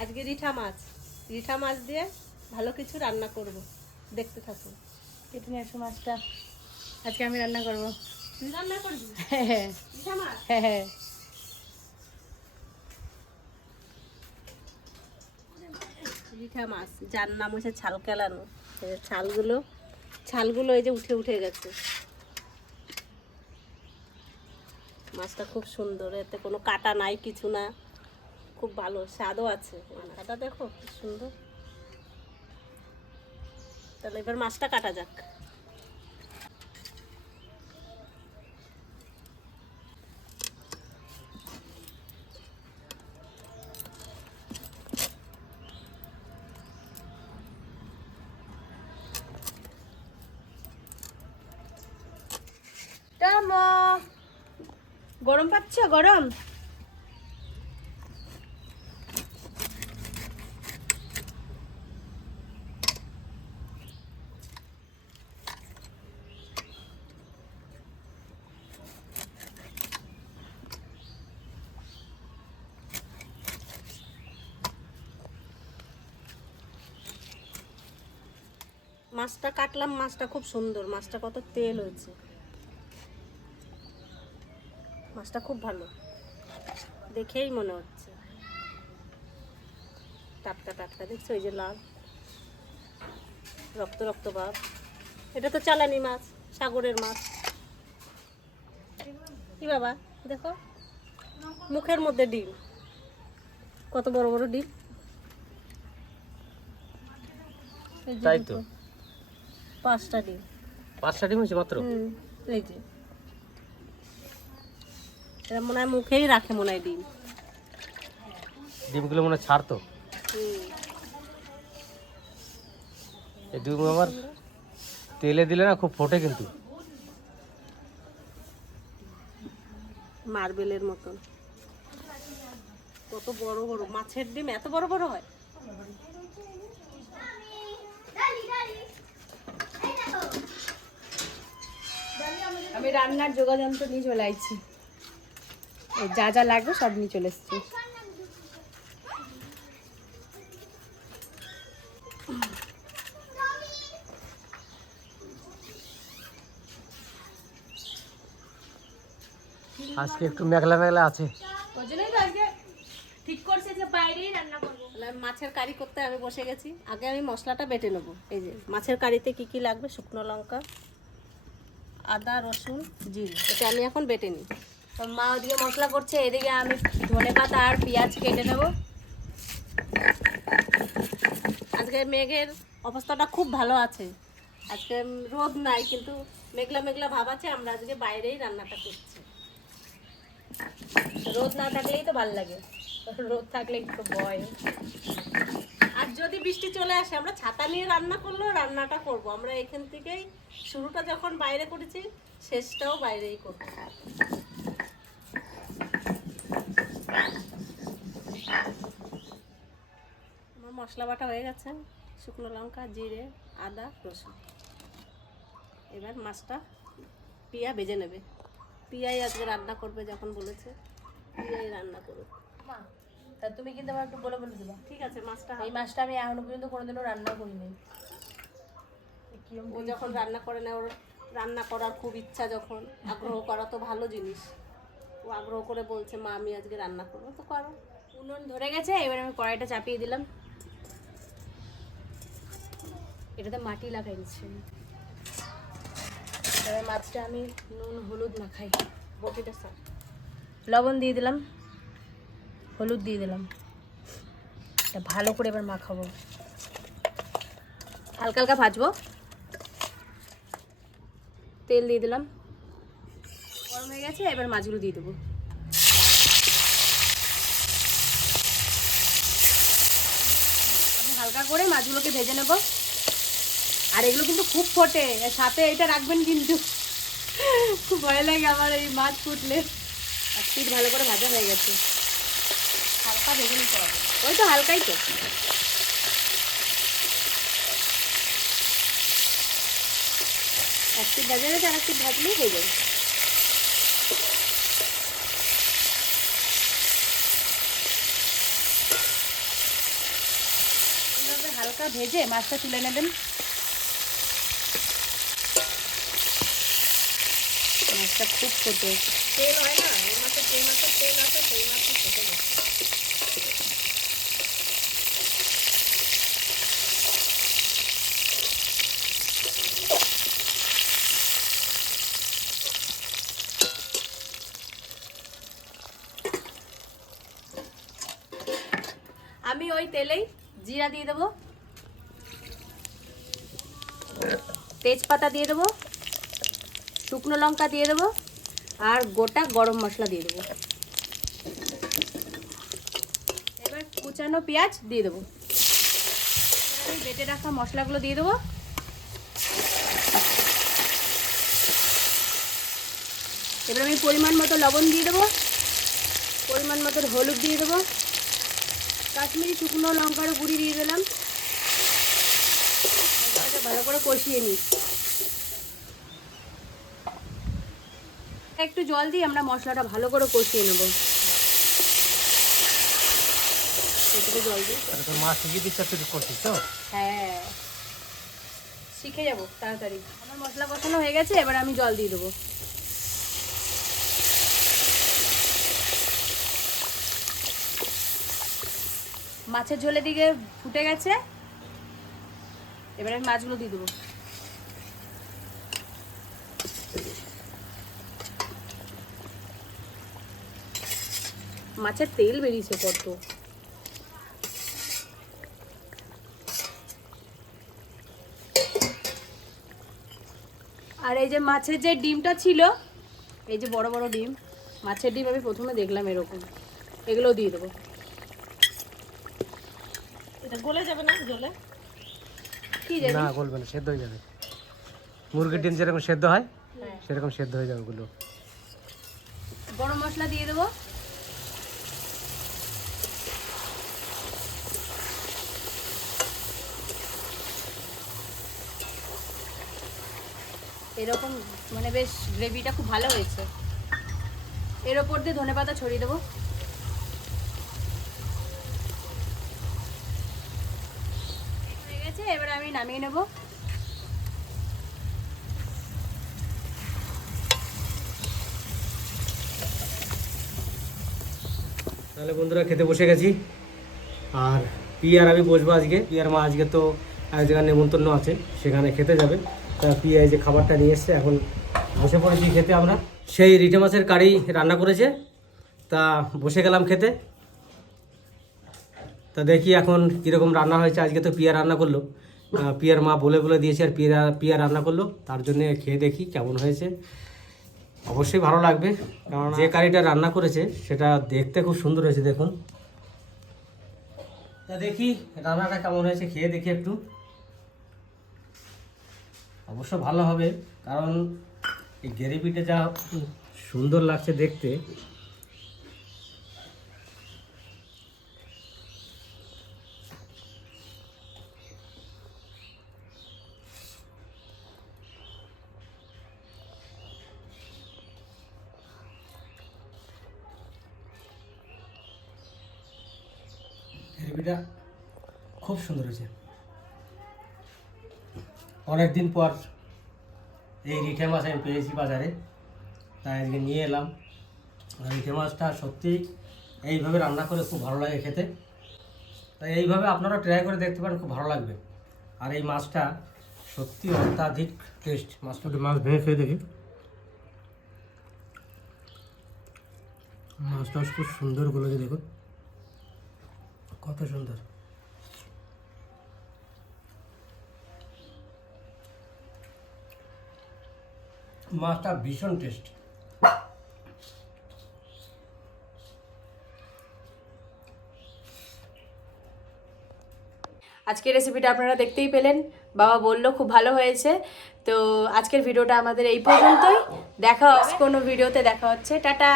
আজকে রিঠা মাছ। রিঠা মাছ দিয়ে ভালো কিছু রান্না করব। দেখতে থাকুন কেটে নিয়ে আসো মাছটা। আজকে আমি রান্না করব। তুই রান্না করবি? হ্যাঁ হ্যাঁ। রিঠা মাছ? হ্যাঁ হ্যাঁ। রিঠা মাছ যার নাম হচ্ছে ছাল কেলানো। ছালগুলো ছালগুলো এই যে উঠে উঠে গেছে। মাছটা খুব সুন্দর এতে কোনো কাটা নাই কিছু না। খুব ভালো স্বাদও আছে। কাটা দেখো কি সুন্দর। তাহলে এবার মাছটা কাটা যাক। গরম পাচ্ছ? গরম? মাছটা কাটলাম, মাছটা খুব সুন্দর। মাছটা কত তেল হয়েছে। মাছটা খুব ভালো। দেখেই মনে হচ্ছে। টাটকা টাটকা দেখছ? এই যে লাল। রক্ত রক্ত ভাব। এটা তো চালানি মাছ, সাগরের মাছ। কি বাবা, দেখো। মুখের মধ্যে ডিম। কত বড় বড় ডিম। তাই তো। পাঁচটা ডিম। পাঁচটা ডিম হয়েছে মাত্র? এই যে। এরা মনে হয় মুখেই রাখে মনে হয় ডিম। ডিমগুলো মনে হয় ছাড়তো? এই ডিম আবার তেলে দিলে না খুব ফোটে কিন্তু। মার্বেলের মতন। কত বড় বড় মাছের ডিম এত বড় বড় হয়? আমি রান্নার যোগাযন্ত্র নিয়ে চলে আইছি। যা যা লাগবে সব নিয়ে চলে এসেছি। আজকে একটু মেঘলা মেঘলা আছে। ওই জন্যই তো আজকে ঠিক করছে যে বাইরেই রান্না করব। মাছের কারি করতে আমি বসে গেছি। আগে আমি মশলাটা বেটে নেব। এই যে মাছের কারিতে কি কি লাগবে? শুকনো লঙ্কা আদা রসুন জিরে। এটা আমি এখন বেটে নিই। তো মা ওদিকে মশলা করছে এদিকে আমি ধনে পাতা আর পেঁয়াজ কেটে নেব। আজকে মেঘের অবস্থাটা খুব ভালো আছে। আজকে রোদ নাই কিন্তু মেঘলা মেঘলা ভাব আছে আমরা আজকে বাইরেই রান্নাটা করছি। রোদ না থাকলেই তো ভালো লাগে। রোদ থাকলে একটু ভয়। যদি বৃষ্টি চলে আসে, আমরা ছাতা নিয়ে রান্না করলেও রান্নাটা করব। আমরা এখান থেকেই শুরুটা যখন বাইরে করেছি, শেষটাও বাইরেই করব। আমার মশলা বাটা হয়ে গেছে, শুকনো লঙ্কা, জিরে, আদা, রসুন। এবার মাছটা পিয়া ভেজে নেবে। পিয়াই আজকে রান্না করবে যখন বলেছে, পিয়াই রান্না করবে। তা তুমি কিন্তু আমার একটু বলে বলে দিবা। ঠিক আছে মাছটা এই মাছটা আমি এখনও পর্যন্ত কোনোদিনও রান্না করিনি। ও যখন রান্না করে না ওর রান্না করার খুব ইচ্ছা যখন আগ্রহ করা তো ভালো জিনিস। ও আগ্রহ করে বলছে মা আমি আজকে রান্না করব। তো করো। উনুন ধরে গেছে এবার আমি কড়াইটা চাপিয়ে দিলাম। এটাতে মাটি লাগাই দিচ্ছি মাছটা আমি নুন হলুদ মাখাই। বটিটা স্যার লবণ দিয়ে দিলাম। হলুদ দিয়ে দিলাম। এটা ভালো করে এবার মাখাবো। হালকা হালকা ভাজবো। তেল দিয়ে দিলাম। গরম হয়ে গেছে, এবার মাছগুলো দিয়ে দেবো। হালকা করে মাছগুলোকে ভেজে নেব। আর এগুলো কিন্তু খুব ফোটে। সাথে এটা রাখবেন কিন্তু খুব ভয় লাগে আমার এই মাছ ফুটলে। আর ভালো করে ভাজা হয়ে গেছে। হালকা ভেজে ওই তো হালকাই তো। এক পিঠ ভাজা আর এক পিঠ ভাজলেই হয়ে যাবে। হালকা ভেজে মাছটা তুলে নেবেন। মাছটা খুব ছোটো তেল হয় না এই মাছের যে মাছের তেল আছে সেই মাছই খেতে গেছে আমি ওই তেলেই জিরা দিয়ে দেবো। তেজপাতা দিয়ে দেবো। শুকনো লঙ্কা দিয়ে দেবো। আর গোটা গরম মশলা দিয়ে দেবো। এবার কুচানো পেঁয়াজ দিয়ে দেবো। আমি বেটে রাখা মশলাগুলো দিয়ে দেবো। এবার আমি পরিমাণ মতো লবণ দিয়ে দেবো। পরিমাণ মতো হলুদ দিয়ে দেবো। কাশ্মীরি শুকনো লঙ্কার গুঁড়ি দিয়ে দিলাম। ভালো করে কষিয়ে নিই। একটু জল দিয়ে আমরা মশলাটা ভালো করে কষিয়ে নেব। এটুকু জল দিই আর মাছ শিখিয়ে দিচ্ছে তুই করছিস তো? হ্যাঁ। শিখে যাব তাড়াতাড়ি। আমার মশলা কষানো হয়ে গেছে এবার আমি জল দিয়ে দেবো। মাছের ঝোলের দিকে ফুটে গেছে। এবার আমি মাছগুলো দিয়ে দেবো। মাছের তেল বেরিয়েছে কত। আর এই যে মাছের যে ডিমটা ছিল, এই যে বড় বড় ডিম, মাছের ডিম আমি প্রথমে দেখলাম এরকম। এগুলো দিয়ে দেবো। এটা গলে যাবে না জলে? কি জানি? না গলবে না সেদ্ধ হয়ে যাবে। মুরগির ডিম যেরকম সেদ্ধ হয় সেরকম সেদ্ধ হয়ে যাবে ওগুলো। গরম মশলা দিয়ে দেবো। এরকম মানে বেশ গ্রেভিটা খুব ভালো হয়েছে। এর ওপর দিয়ে ধনে পাতা ছড়িয়ে দেবো হয়ে গেছে এবার আমি নামিয়ে নেব। তাহলে বন্ধুরা খেতে বসে গেছি। আর পিয়ার আমি বসবো আজকে। পিয়ার মা আজকে তো এক জায়গায় নেমন্তন্ন আছে সেখানে খেতে যাবে। তা পিয়া যে খাবারটা নিয়ে এসছে, এখন বসে পড়েছি খেতে আমরা। সেই রিটে মাছের কারি রান্না করেছে। তা বসে গেলাম খেতে। তা দেখি এখন কীরকম রান্না হয়েছে। আজকে তো পিয়া রান্না করল। পিয়ার মা বলে বলে দিয়েছে আর পিয়া পিয়া রান্না করল। তার জন্য খেয়ে দেখি কেমন হয়েছে। অবশ্যই ভালো লাগবে। কারণ যে কারিটা রান্না করেছে, সেটা দেখতে খুব সুন্দর হয়েছে, দেখুন। তা দেখি রান্নাটা কেমন হয়েছে, খেয়ে দেখি একটু। অবশ্য ভালো হবে, কারণ এই গ্রেভিটা যা সুন্দর লাগছে দেখতে। গ্রেভিটা খুব সুন্দর হয়েছে। অনেকদিন পর এই রিঠে মাছ আমি পেয়েছি বাজারে। তাই আজকে নিয়ে এলাম। রিঠে মাছটা সত্যি এইভাবে রান্না করে খুব ভালো লাগে খেতে। তাই এইভাবে আপনারা ট্রাই করে দেখতে পারেন, খুব ভালো লাগবে। আর এই মাছটা সত্যি অত্যাধিক টেস্ট মাছটা মাছ ভেঙে খেয়ে দেখি। মাছটা খুব সুন্দর গুলোকে দেখুন। কত সুন্দর। মাছটা ভীষণ টেস্ট আজকের রেসিপিটা আপনারা দেখতেই পেলেন। বাবা বলল, খুব ভালো হয়েছে। তো আজকের ভিডিওটা আমাদের এই পর্যন্তই। দেখা হবে কোনো ভিডিওতে দেখা হচ্ছে। টাটা!